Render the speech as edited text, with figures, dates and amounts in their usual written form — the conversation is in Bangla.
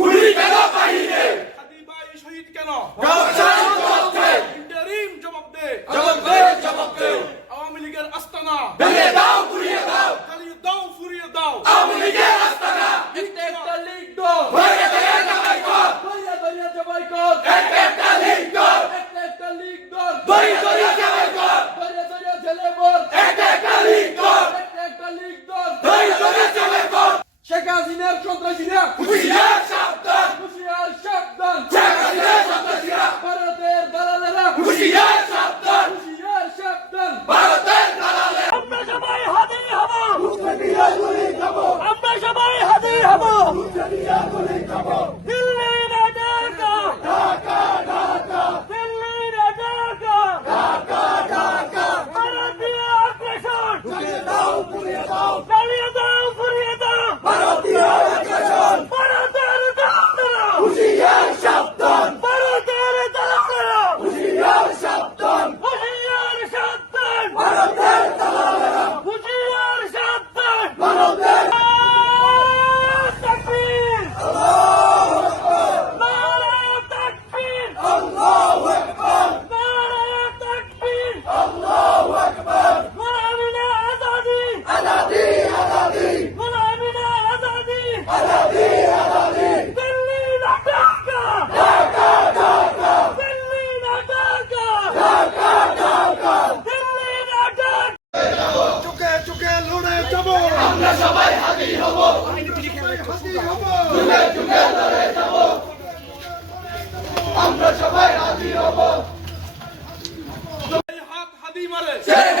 গুলি কেন বাহিরে হাদি ভাই শহীদ কেন প্রশাসন জবাব দে ইন্টারিম জবাব দে জবাব দে আওয়ামী লীগের আস্তানা ভেঙে দাও গুড়িয়ে দাও জ্বালিয়ে দাও ফুরিয়ে দাও আওয়ামী লীগের আস্তানা একটা লিগ দল ভরে ভরে জবাই কর দরিয়া দরিয়া জবাই কর একটা লিগ কর একটা লিগ দল দড়ি দড়ি জবাই কর দরিয়া দরিয়া জেলে মর একটা লিগ কর একটা লিগ দল দড়ি দড়ি জবাই কর শেখ হাসিনার সন্ত্রাসীরা হুঁশিয়ার সাবধান হুঁশিয়ার সাবধান শেখ হাসিনার সন্ত্রাসীরা ভারতের দালালেরা হুঁশিয়ার সাবধান হুঁশিয়ার সাবধান ভারতের দালালে আমরা সবাই হাজির হব আমরা সবাই হাজির হব দিল্লি না ঢাকা দিল্লি না ঢাকা ভারতীয় আগ্রাসন জ্বালিয়ে দাও ফুরিয়ে দাও ভারতীয় আগ্রাসন ভারতের দালালেরা হুঁশিয়ার সাবধান ভারতের দালালেরা হুঁশিয়ার সাবধান হুঁশিয়ার সাবধান ভারতের দালালেরা হুঁশিয়ার সাবধান ভারতের তাকবীর আল্লাহু আকবার নারে তাকবীর আল্লাহু আকবার নারে তাকবীর আল্লাহু আকবার গোলামিনা আজাদি আজাদি আজাদি গোলামিনা আজাদি আজাদি আজাদি দিল্লি না ঢাকা ঢাকা ঢাকা দিল্লি না ঢাকা ঢাকা ঢাকা দিল্লি না ঢাকা চুকে চুকে লড়ে যাব আমরা সবাই হাজির হব যুগে যুগে লড়ে যাব আমরা সবাই হাজির হব এই হাত হাদি মারে শেখ